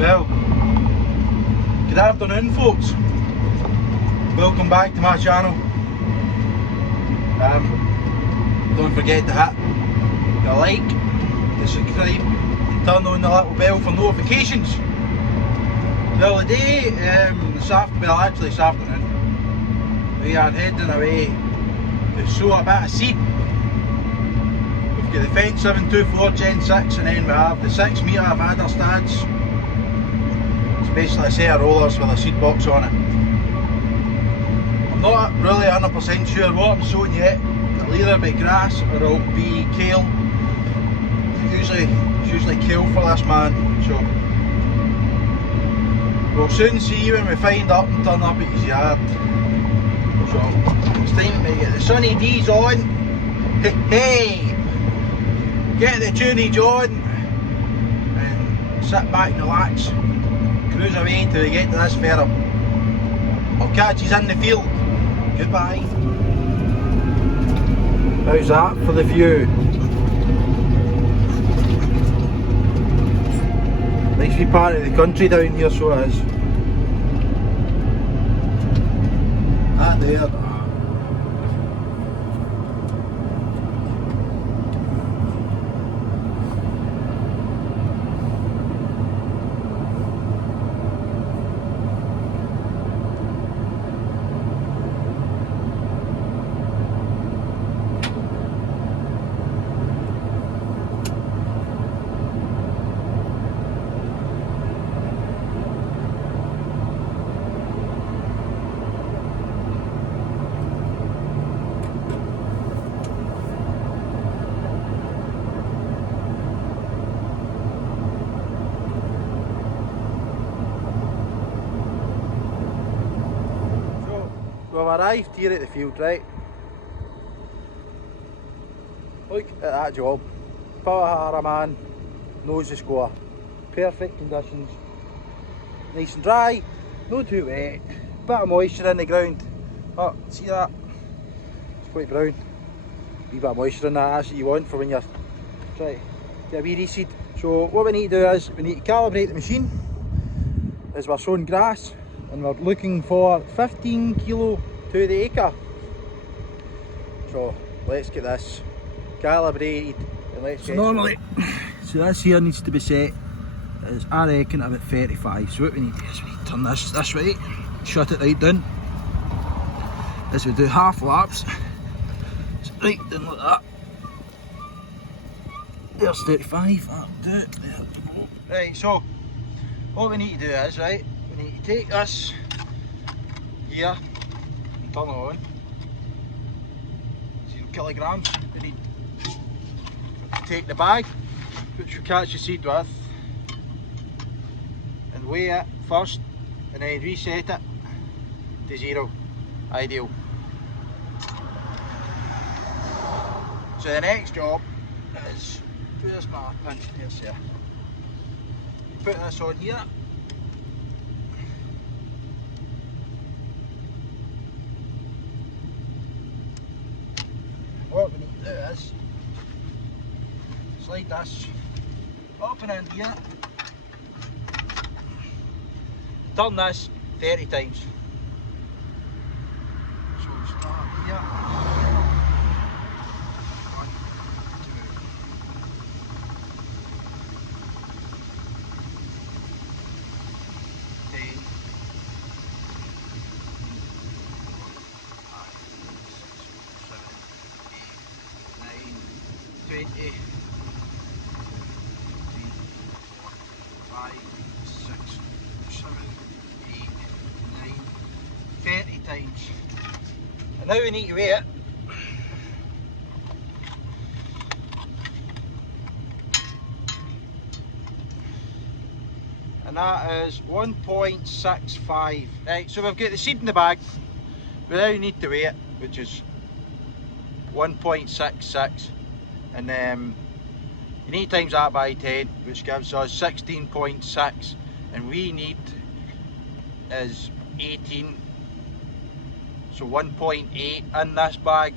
Well, good afternoon folks, welcome back to my channel. Don't forget to hit the like, the subscribe and turn on the little bell for notifications. Well today, this afternoon, we are heading away to sow a bit of seed. We've got the fendt 724 Gen 6 and then we have the 6 metre vaderstads. It's basically a set of rollers with a seed box on it. I'm not really 100% sure what I'm sowing yet. It'll either be grass or it'll be kale. It's usually kale for this man, so we'll soon see when we find up and turn up at his yard. So it's time to get the sunny D's on. Hey, hey! Get the tunage on and sit back and relax. Cruise away until we get to this furrow. I'll catch you in the field. Goodbye. How's that for the view? Nice wee part of the country down here, so it is. That there. We've arrived here at the field, right? Look at that job. Power man knows the score. Perfect conditions. Nice and dry, not too wet. Bit of moisture in the ground. Oh, see that? It's quite brown. Wee bit of moisture in that, that's what you want for when you're trying to get a wee reseed. So what we need to do is, we need to calibrate the machine as we're sowing grass. And we're looking for 15 kilo to the acre. So let's get this calibrated and let's get normally, so this here needs to be set as I reckon about 35. So what we need to do is we need to turn this way, shut it right down. As we do half laps, so right down like that. There's 35, that'll do it. There we go. Right, so what we need to do is, right, we need to take this here and turn it on. 0 kilograms. We need to take the bag, which we catch the seed with, and weigh it first, and then reset it to 0. Ideal. So the next job is, where's my pinch? There's here. Put this on here. What we need to do is slide this up and in here, turn this 30 times. So we start here. 1, 2, 10, 20, 3, 4, 5, 6, 7, 8, 9, 30 times. And now we need to weigh it. And that is 1.65. Right, so we've got the seed in the bag. We now need to weigh it, which is 1.66. And you need to times that by 10, which gives us 16.6, and we need is 18, so 1.8 in this bag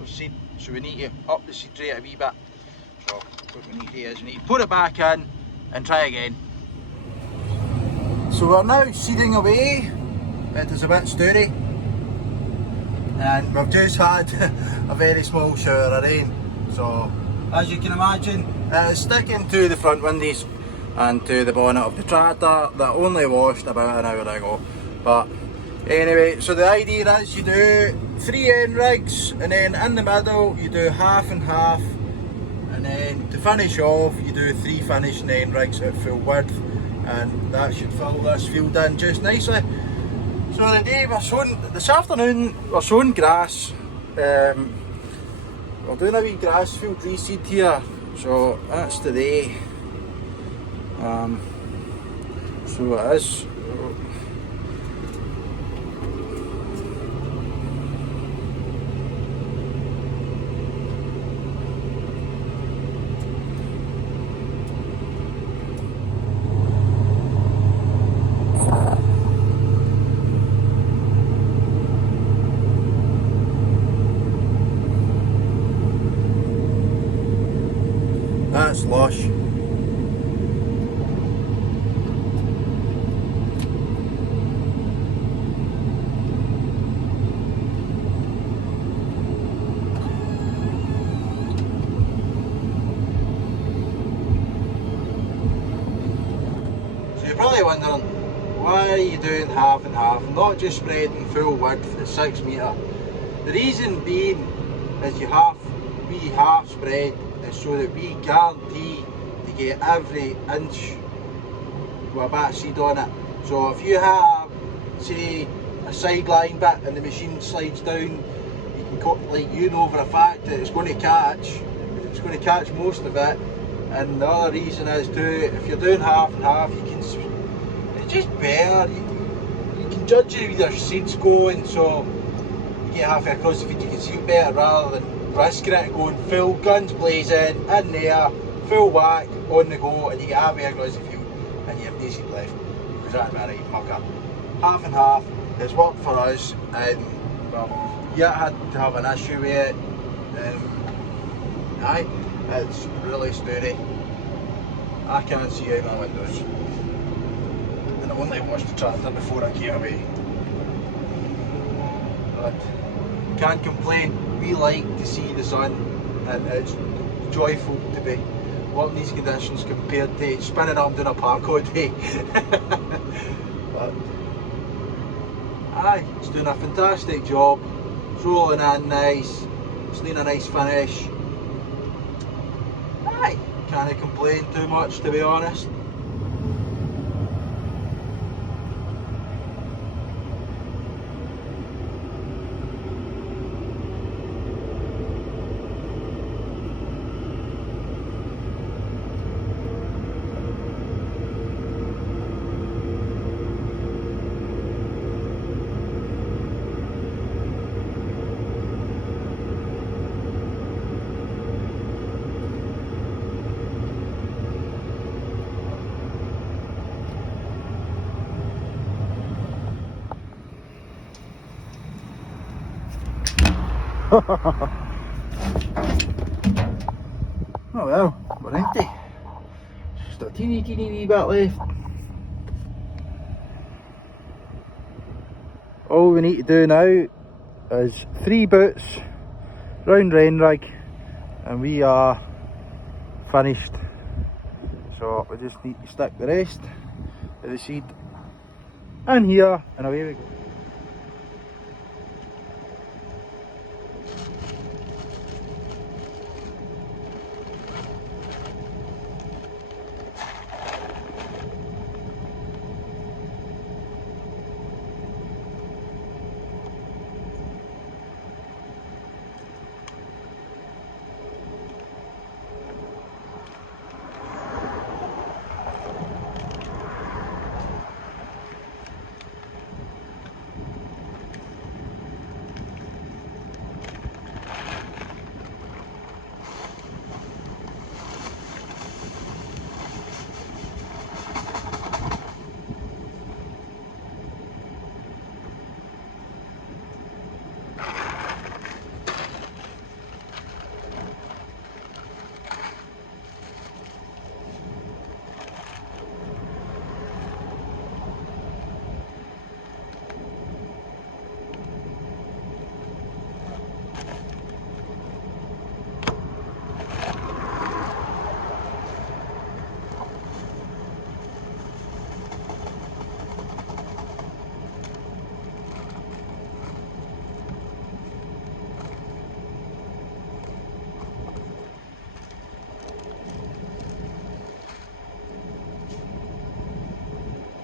of seed. So we need to up the seed rate a wee bit. So what we need to do is we need to put it back in and try again. So we're now seeding away. It is a bit stoory, and we've just had a very small shower of rain. So as you can imagine, it is sticking to the front windows and to the bonnet of the tractor that only washed about an hour ago. But anyway, so the idea is you do 3 end rigs, and then in the middle you do half and half, and then to finish off you do 3 finishing end rigs at full width, and that should fill this field in just nicely. So the day we're sowing, this afternoon we're sowing grass. We're doing a wee grass field reseed here, so that's today. So it is. That's lush. So you're probably wondering, why are you doing half and half, not just spreading full width at 6 metre? The reason being is you have half spread is so that we guarantee to get every inch with a bit of seed on it. So if you have, say, a sideline bit and the machine slides down, you can cut, like, you know for a fact that it's going to catch most of it. And the other reason is too, if you're doing half and half, you can, it's just better. You can judge where your seed's going, so you get halfway across the field, you can see it better rather than risking it going full guns blazing in there, full whack on the go, and you get halfway across the field and you have no seed left. Because that's my right mucker. Half and half has worked for us, and well, you had to have an issue with it. Aye, it's really sturdy. I can't see out my windows, and I only washed the tractor before I came away. But can't complain. We like to see the sun, and it's joyful to be working these conditions compared to spinning up doing a park all day. But aye, it's doing a fantastic job. It's rolling in nice. It's doing a nice finish. Aye, can't complain too much, to be honest. Oh well, we're empty. Just a teeny wee bit left. All we need to do now is 3 boots, round rain rig, and we are finished. So we just need to stick the rest of the seed in here, and away we go.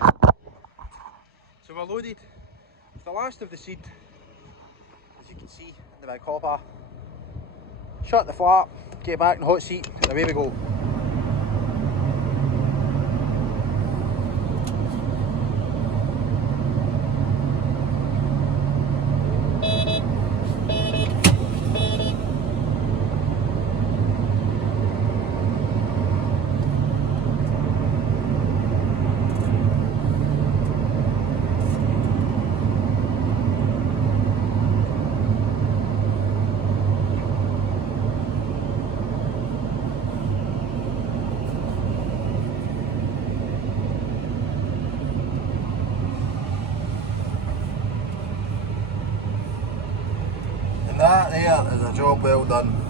So we're loaded. It's the last of the seed, as you can see in the big hopper. Shut the flap, get back in the hot seat, and away we go. That there is a job well done.